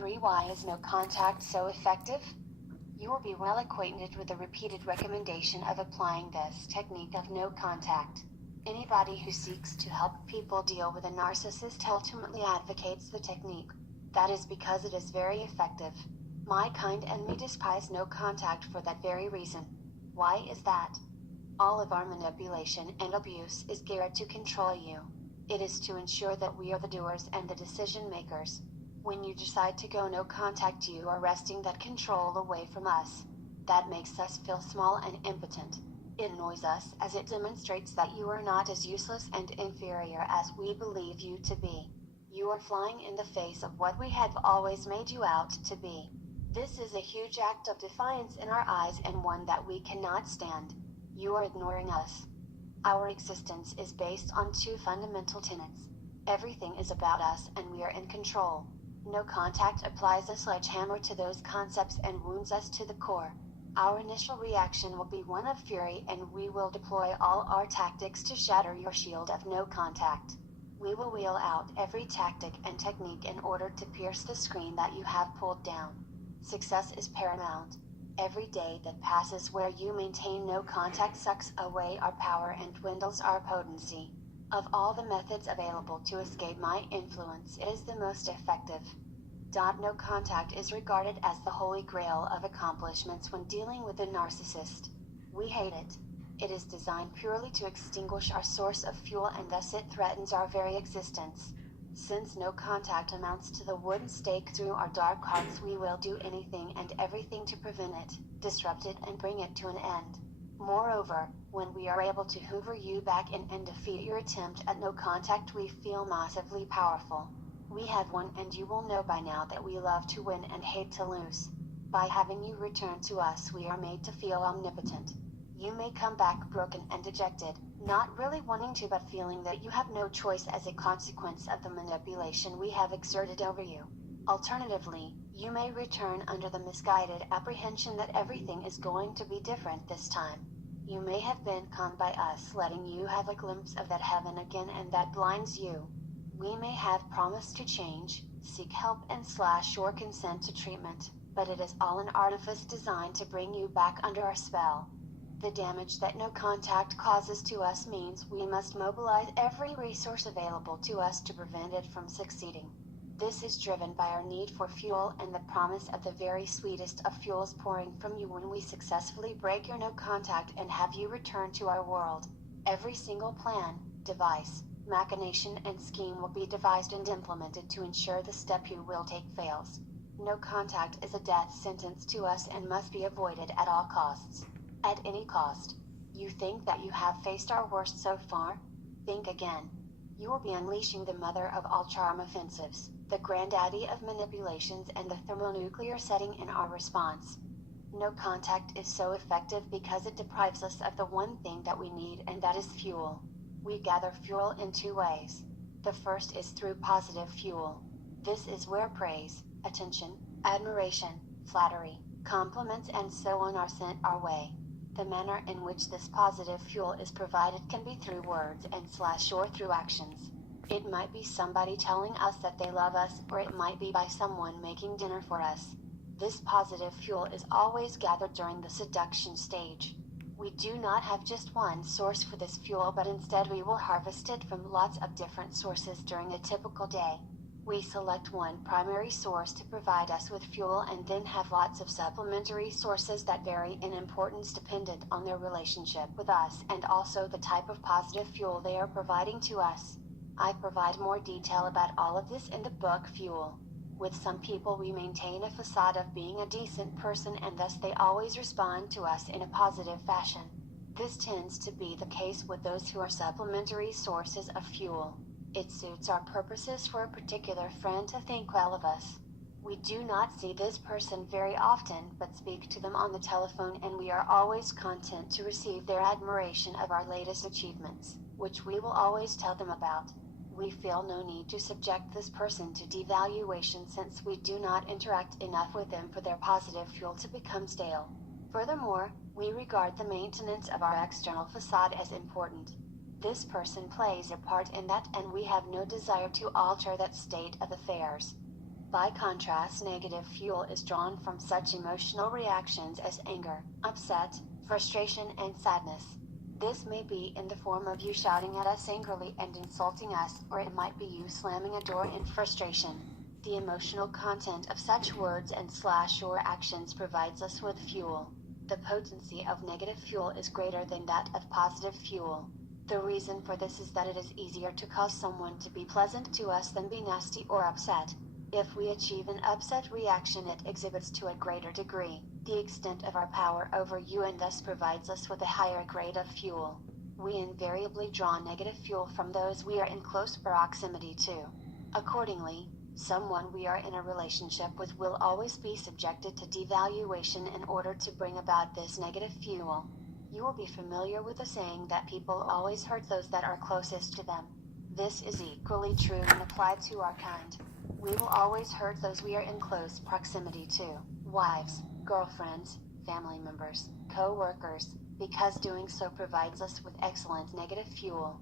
3. Why is no contact so effective? You will be well acquainted with the repeated recommendation of applying this technique of no contact. Anybody who seeks to help people deal with a narcissist ultimately advocates the technique. That is because it is very effective. My kind enemy despise no contact for that very reason. Why is that? All of our manipulation and abuse is geared to control you. It is to ensure that we are the doers and the decision makers. When you decide to go no contact, you are wresting that control away from us. That makes us feel small and impotent. It annoys us as it demonstrates that you are not as useless and inferior as we believe you to be. You are flying in the face of what we have always made you out to be. This is a huge act of defiance in our eyes and one that we cannot stand. You are ignoring us. Our existence is based on two fundamental tenets. Everything is about us and we are in control. No contact applies a sledgehammer to those concepts and wounds us to the core. Our initial reaction will be one of fury, and we will deploy all our tactics to shatter your shield of no contact. We will wheel out every tactic and technique in order to pierce the screen that you have pulled down. Success is paramount. Every day that passes where you maintain no contact sucks away our power and dwindles our potency. Of all the methods available to escape my influence, it is the most effective. No contact is regarded as the holy grail of accomplishments when dealing with a narcissist. We hate it. It is designed purely to extinguish our source of fuel, and thus it threatens our very existence. Since no contact amounts to the wooden stake through our dark hearts, we will do anything and everything to prevent it, disrupt it, and bring it to an end. Moreover, when we are able to hoover you back in and defeat your attempt at no contact, we feel massively powerful. We have won, and you will know by now that we love to win and hate to lose. By having you return to us, we are made to feel omnipotent. You may come back broken and dejected, not really wanting to, but feeling that you have no choice as a consequence of the manipulation we have exerted over you. Alternatively, you may return under the misguided apprehension that everything is going to be different this time. You may have been conned by us, letting you have a glimpse of that heaven again, and that blinds you. We may have promised to change, seek help, and or consent to treatment, but it is all an artifice designed to bring you back under our spell. The damage that no contact causes to us means we must mobilize every resource available to us to prevent it from succeeding. This is driven by our need for fuel and the promise of the very sweetest of fuels pouring from you when we successfully break your no contact and have you return to our world. Every single plan, device, machination, and scheme will be devised and implemented to ensure the step you will take fails. No contact is a death sentence to us and must be avoided at all costs. At any cost. You think that you have faced our worst so far? Think again. You will be unleashing the mother of all charm offensives, the granddaddy of manipulations, and the thermonuclear setting in our response. No contact is so effective because it deprives us of the one thing that we need, and that is fuel. We gather fuel in two ways. The first is through positive fuel. This is where praise, attention, admiration, flattery, compliments, and so on are sent our way. The manner in which this positive fuel is provided can be through words and or through actions. It might be somebody telling us that they love us, or it might be by someone making dinner for us. This positive fuel is always gathered during the seduction stage. We do not have just one source for this fuel, but instead we will harvest it from lots of different sources during a typical day. We select one primary source to provide us with fuel and then have lots of supplementary sources that vary in importance dependent on their relationship with us and also the type of positive fuel they are providing to us. I provide more detail about all of this in the book Fuel. With some people we maintain a facade of being a decent person, and thus they always respond to us in a positive fashion. This tends to be the case with those who are supplementary sources of fuel. It suits our purposes for a particular friend to think well of us. We do not see this person very often, but speak to them on the telephone, and we are always content to receive their admiration of our latest achievements, which we will always tell them about. We feel no need to subject this person to devaluation since we do not interact enough with them for their positive fuel to become stale. Furthermore, we regard the maintenance of our external facade as important. This person plays a part in that, and we have no desire to alter that state of affairs. By contrast, negative fuel is drawn from such emotional reactions as anger, upset, frustration, and sadness. This may be in the form of you shouting at us angrily and insulting us, or it might be you slamming a door in frustration. The emotional content of such words and / or actions provides us with fuel. The potency of negative fuel is greater than that of positive fuel. The reason for this is that it is easier to cause someone to be pleasant to us than be nasty or upset. If we achieve an upset reaction, it exhibits to a greater degree the extent of our power over you and thus provides us with a higher grade of fuel. We invariably draw negative fuel from those we are in close proximity to. Accordingly, someone we are in a relationship with will always be subjected to devaluation in order to bring about this negative fuel. You will be familiar with the saying that people always hurt those that are closest to them. This is equally true when applied to our kind. We will always hurt those we are in close proximity to, wives, girlfriends, family members, co-workers, because doing so provides us with excellent negative fuel.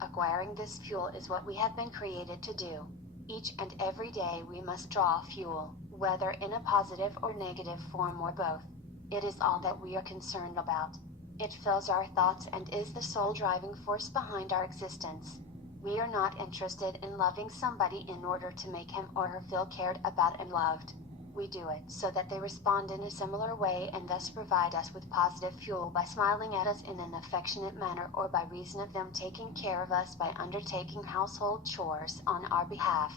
Acquiring this fuel is what we have been created to do. Each and every day we must draw fuel, whether in a positive or negative form or both. It is all that we are concerned about. It fills our thoughts and is the sole driving force behind our existence. We are not interested in loving somebody in order to make him or her feel cared about and loved. We do it so that they respond in a similar way and thus provide us with positive fuel by smiling at us in an affectionate manner or by reason of them taking care of us by undertaking household chores on our behalf.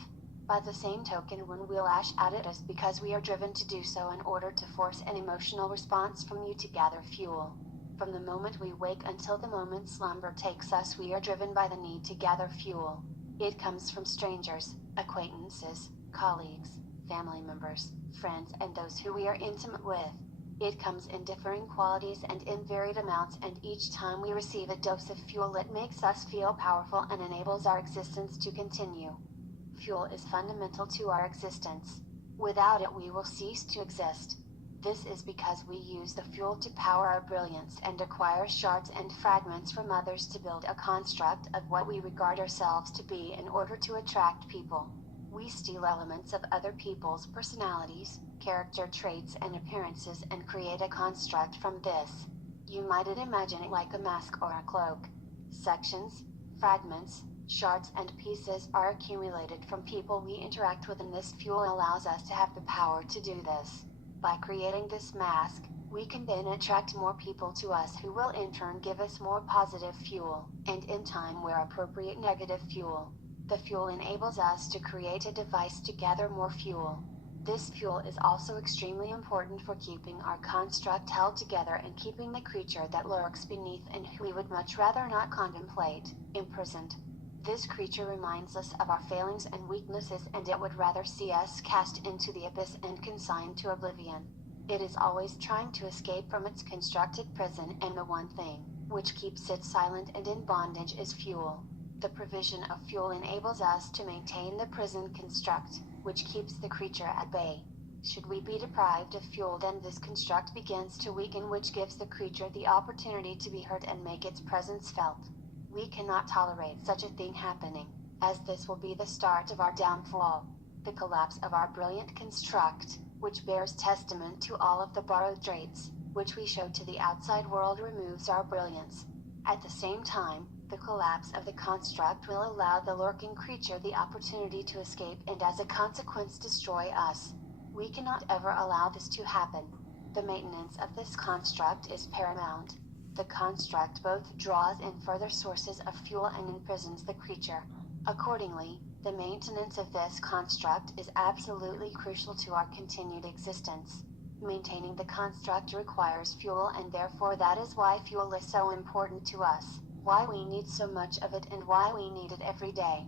By the same token, when we lash out at us because we are driven to do so in order to force an emotional response from you to gather fuel. From the moment we wake until the moment slumber takes us, we are driven by the need to gather fuel. It comes from strangers, acquaintances, colleagues, family members, friends, and those who we are intimate with. It comes in differing qualities and in varied amounts, and each time we receive a dose of fuel it makes us feel powerful and enables our existence to continue. Fuel is fundamental to our existence. Without it we will cease to exist. This is because we use the fuel to power our brilliance and acquire shards and fragments from others to build a construct of what we regard ourselves to be in order to attract people. We steal elements of other people's personalities, character traits, and appearances and create a construct from this. You might imagine it like a mask or a cloak. Sections, fragments, shards, and pieces are accumulated from people we interact with, and this fuel allows us to have the power to do this. By creating this mask, we can then attract more people to us who will in turn give us more positive fuel, and in time where appropriate negative fuel. The fuel enables us to create a device to gather more fuel. This fuel is also extremely important for keeping our construct held together and keeping the creature that lurks beneath and who we would much rather not contemplate, imprisoned. This creature reminds us of our failings and weaknesses, and it would rather see us cast into the abyss and consigned to oblivion. It is always trying to escape from its constructed prison, and the one thing which keeps it silent and in bondage is fuel. The provision of fuel enables us to maintain the prison construct, which keeps the creature at bay. Should we be deprived of fuel, then this construct begins to weaken, which gives the creature the opportunity to be heard and make its presence felt. We cannot tolerate such a thing happening, as this will be the start of our downfall, the collapse of our brilliant construct, which bears testament to all of the borrowed traits, which we show to the outside world, removes our brilliance. At the same time, the collapse of the construct will allow the lurking creature the opportunity to escape and as a consequence destroy us. We cannot ever allow this to happen. The maintenance of this construct is paramount. The construct both draws in further sources of fuel and imprisons the creature. Accordingly, the maintenance of this construct is absolutely crucial to our continued existence. Maintaining the construct requires fuel, and therefore that is why fuel is so important to us, why we need so much of it, and why we need it every day.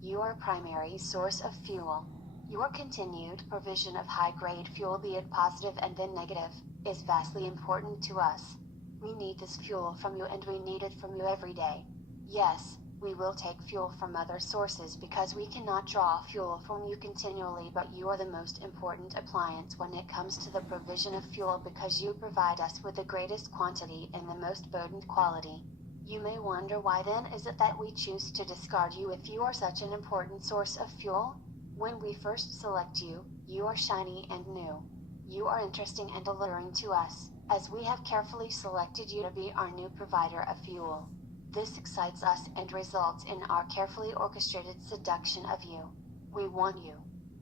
Your primary source of fuel, your continued provision of high-grade fuel, be it positive and then negative, is vastly important to us. We need this fuel from you, and we need it from you every day. Yes, we will take fuel from other sources because we cannot draw fuel from you continually, but you are the most important appliance when it comes to the provision of fuel because you provide us with the greatest quantity and the most potent quality. You may wonder, why then is it that we choose to discard you if you are such an important source of fuel? When we first select you, you are shiny and new. You are interesting and alluring to us, as we have carefully selected you to be our new provider of fuel. This excites us and results in our carefully orchestrated seduction of you. We want you.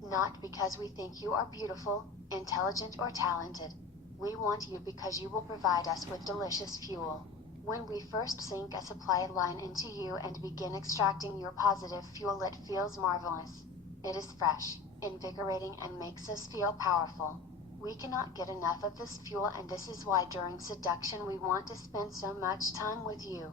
Not because we think you are beautiful, intelligent or talented. We want you because you will provide us with delicious fuel. When we first sink a supply line into you and begin extracting your positive fuel, it feels marvelous. It is fresh, invigorating and makes us feel powerful. We cannot get enough of this fuel, and this is why during seduction we want to spend so much time with you.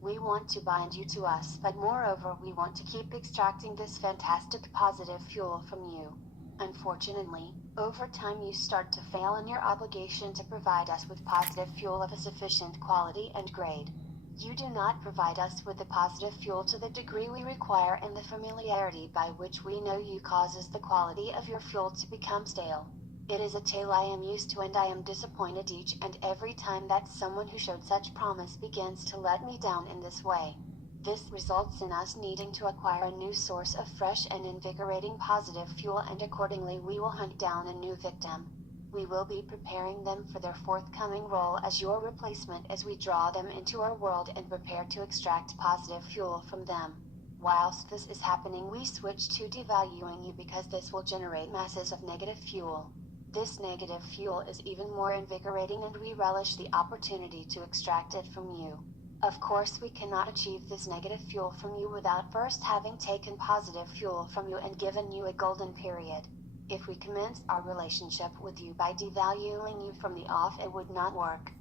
We want to bind you to us, but moreover we want to keep extracting this fantastic positive fuel from you. Unfortunately, over time you start to fail in your obligation to provide us with positive fuel of a sufficient quality and grade. You do not provide us with the positive fuel to the degree we require, and the familiarity by which we know you causes the quality of your fuel to become stale. It is a tale I am used to, and I am disappointed each and every time that someone who showed such promise begins to let me down in this way. This results in us needing to acquire a new source of fresh and invigorating positive fuel, and accordingly we will hunt down a new victim. We will be preparing them for their forthcoming role as your replacement as we draw them into our world and prepare to extract positive fuel from them. Whilst this is happening, we switch to devaluing you because this will generate masses of negative fuel. This negative fuel is even more invigorating, and we relish the opportunity to extract it from you. Of course, we cannot achieve this negative fuel from you without first having taken positive fuel from you and given you a golden period. If we commenced our relationship with you by devaluing you from the off, it would not work.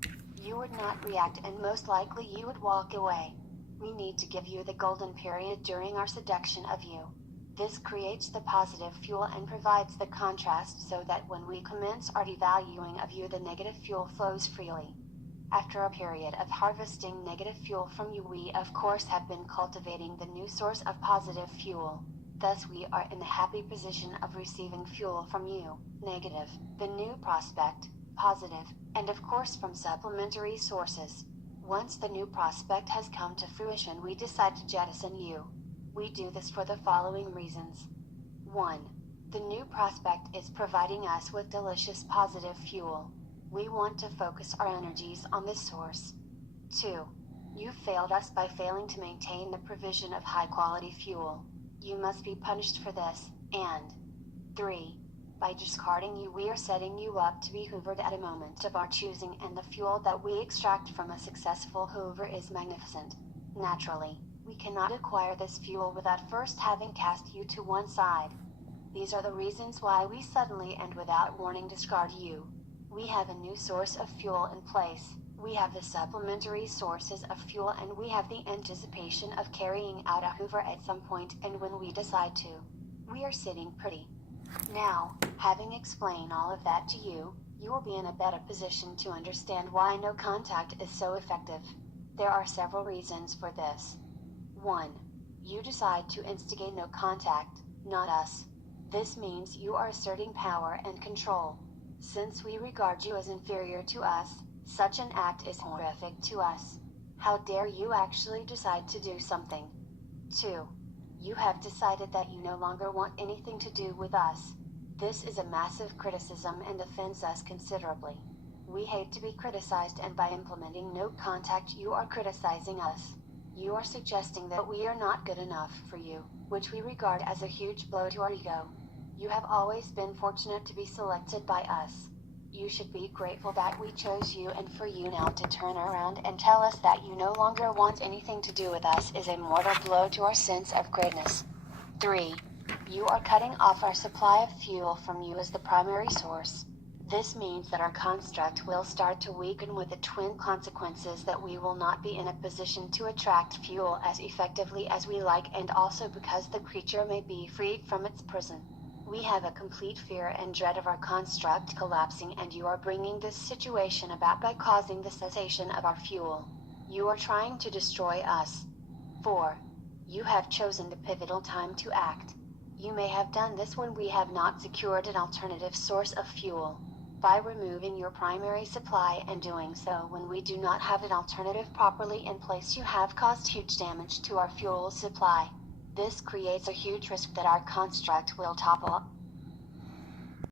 You would not react, and most likely you would walk away. We need to give you the golden period during our seduction of you. This creates the positive fuel and provides the contrast so that when we commence our devaluing of you, the negative fuel flows freely. After a period of harvesting negative fuel from you, we of course have been cultivating the new source of positive fuel. Thus we are in the happy position of receiving fuel from you, negative, the new prospect, positive, and of course from supplementary sources. Once the new prospect has come to fruition, we decide to jettison you. We do this for the following reasons. 1. The new prospect is providing us with delicious positive fuel. We want to focus our energies on this source. 2. You failed us by failing to maintain the provision of high-quality fuel. You must be punished for this. And 3. By discarding you, we are setting you up to be hoovered at a moment of our choosing, and the fuel that we extract from a successful hoover is magnificent. Naturally, we cannot acquire this fuel without first having cast you to one side. These are the reasons why we suddenly and without warning discard you. We have a new source of fuel in place. We have the supplementary sources of fuel, and we have the anticipation of carrying out a hoover at some point, and when we decide to, we are sitting pretty. Now, having explained all of that to you, you will be in a better position to understand why no contact is so effective. There are several reasons for this. 1. You decide to instigate no contact, not us. This means you are asserting power and control. Since we regard you as inferior to us, such an act is horrific to us. How dare you actually decide to do something? 2. You have decided that you no longer want anything to do with us. This is a massive criticism and offends us considerably. We hate to be criticized, and by implementing no contact you are criticizing us. You are suggesting that we are not good enough for you, which we regard as a huge blow to our ego. You have always been fortunate to be selected by us. You should be grateful that we chose you, and for you now to turn around and tell us that you no longer want anything to do with us is a mortal blow to our sense of greatness. 3. You are cutting off our supply of fuel from you as the primary source. This means that our construct will start to weaken, with the twin consequences that we will not be in a position to attract fuel as effectively as we like, and also because the creature may be freed from its prison. We have a complete fear and dread of our construct collapsing, and you are bringing this situation about by causing the cessation of our fuel. You are trying to destroy us. 4. You have chosen the pivotal time to act. You may have done this when we have not secured an alternative source of fuel. By removing your primary supply and doing so when we do not have an alternative properly in place, you have caused huge damage to our fuel supply. This creates a huge risk that our construct will topple.